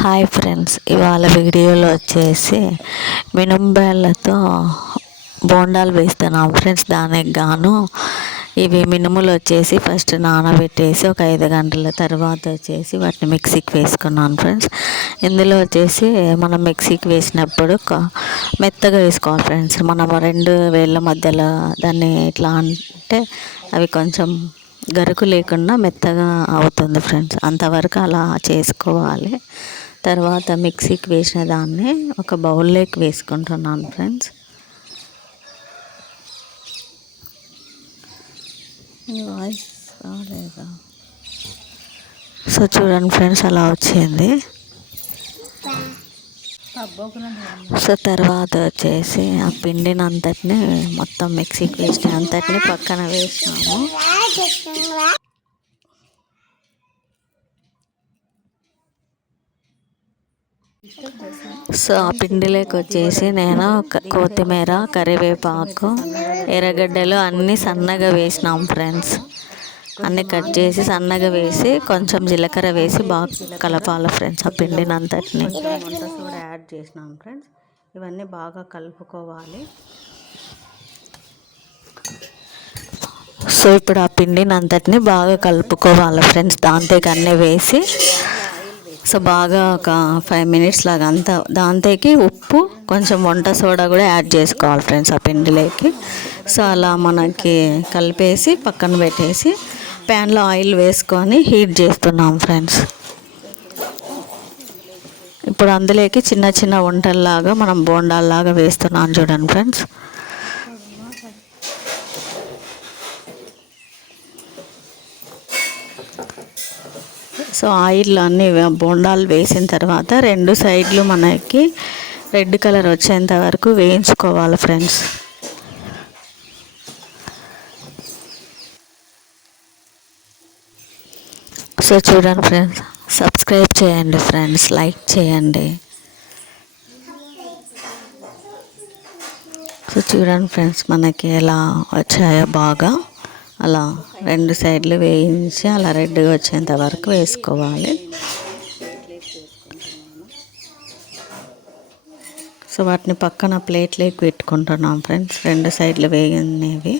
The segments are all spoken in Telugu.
హాయ్ ఫ్రెండ్స్ ఇవాళ వీడియోలో వచ్చేసి మినుంబేళ్ళతో బోండాలు వేస్తున్నాం. ఫ్రెండ్స్ దానికి గాను ఇవి మినుములు వచ్చేసి ఫస్ట్ నానబెట్టేసి ఒక ఐదు గంటల తర్వాత వచ్చేసి వాటిని మిక్సీకి వేసుకున్నాను ఫ్రెండ్స్ ఇందులో వచ్చేసి మనం మిక్సీకి వేసినప్పుడు మెత్తగా వేసుకోవాలి ఫ్రెండ్స్ మనం రెండు వేళ్ళ మధ్యలో దాన్ని ఇట్లా అంటే అవి కొంచెం గరుకు లేకుండా మెత్తగా అవుతుంది ఫ్రెండ్స్ అంతవరకు అలా చేసుకోవాలి. తర్వాత మిక్సీకి వేసిన దాన్ని ఒక బౌల్లోకి వేసుకుంటున్నాను ఫ్రెండ్స్. వాయిస్ రాలేదా? సో చూడండి ఫ్రెండ్స్ అలా వచ్చింది. సో తర్వాత వచ్చేసి ఆ పిండిని అంతటిని మొత్తం మిక్సీకి వేసిన అంతటిని పక్కన వేసినాము. సో ఆ పిండిలోకి వచ్చేసి నేను కొత్తిమీర కరివేపాకు ఎర్రగడ్డలు అన్నీ సన్నగా వేసినాం ఫ్రెండ్స్. అన్నీ కట్ చేసి సన్నగా వేసి కొంచెం జీలకర్ర వేసి బాగా కలపాలి ఫ్రెండ్స్ ఆ పిండిని అంతటిని వంట సోడా యాడ్ చేసినాం ఫ్రెండ్స్. ఇవన్నీ బాగా కలుపుకోవాలి. సో ఇప్పుడు ఆ పిండిని అంతటిని బాగా కలుపుకోవాలి ఫ్రెండ్స్. దాంతోకి అన్నీ వేసి సో బాగా ఒక ఫైవ్ మినిట్స్ లాగా అంతా దాంతోకి ఉప్పు కొంచెం వంట సోడా కూడా యాడ్ చేసుకోవాలి ఫ్రెండ్స్ ఆ పిండిలోకి. సో అలా మనకి కలిపేసి పక్కన పెట్టేసి ప్యాన్లో ఆయిల్ వేసుకొని హీట్ చేస్తున్నాం ఫ్రెండ్స్ ఇప్పుడు అందులోకి చిన్న చిన్న వంటల్లాగా మనం బోండాల్లాగా వేస్తున్నాం చూడండి ఫ్రెండ్స్ సో ఆయిల్ అన్నీ బోండాలు వేసిన తర్వాత రెండు సైడ్లు మనకి రెడ్ కలర్ వచ్చేంత వరకు వేయించుకోవాలి ఫ్రెండ్స్. సో చూడండి ఫ్రెండ్స్ సబ్స్క్రైబ్ చేయండి ఫ్రెండ్స్ లైక్ చేయండి. సో చూడండి ఫ్రెండ్స్ మనకి ఎలా వచ్చాయో బాగా అలా రెండు సైడ్లు వేయించి అలా రెడ్గా వచ్చేంత వరకు వేసుకోవాలి. సో వాటిని పక్కన ప్లేట్లోకి పెట్టుకుంటున్నాం ఫ్రెండ్స్. రెండు సైడ్లు వేగినవి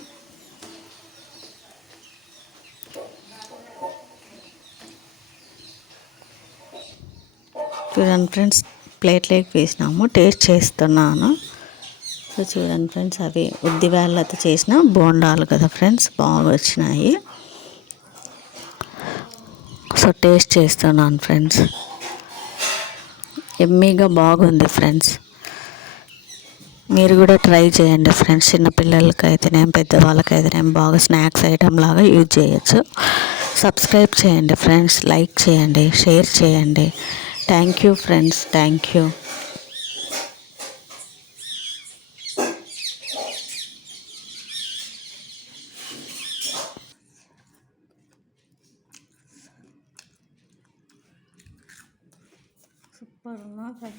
చూడండి ఫ్రెండ్స్ ప్లేట్లోకి వేసినాము. టేస్ట్ చేస్తున్నాను. సో చూడండి ఫ్రెండ్స్ అవి ఉద్ది వేళ్ళతో చేసిన బోండాలు కదా ఫ్రెండ్స్ బాగా వచ్చినాయి. సో టేస్ట్ చేస్తున్నాను ఫ్రెండ్స్. ఎమ్మీగా బాగుంది ఫ్రెండ్స్. మీరు కూడా ట్రై చేయండి ఫ్రెండ్స్ చిన్నపిల్లలకి అయితేనేం పెద్దవాళ్ళకైతేనేం బాగా స్నాక్స్ ఐటమ్ లాగా యూజ్ చేయొచ్చు. సబ్స్క్రైబ్ చేయండి ఫ్రెండ్స్ లైక్ చేయండి షేర్ చేయండి. Thank you friends thank you. 好了吗？再。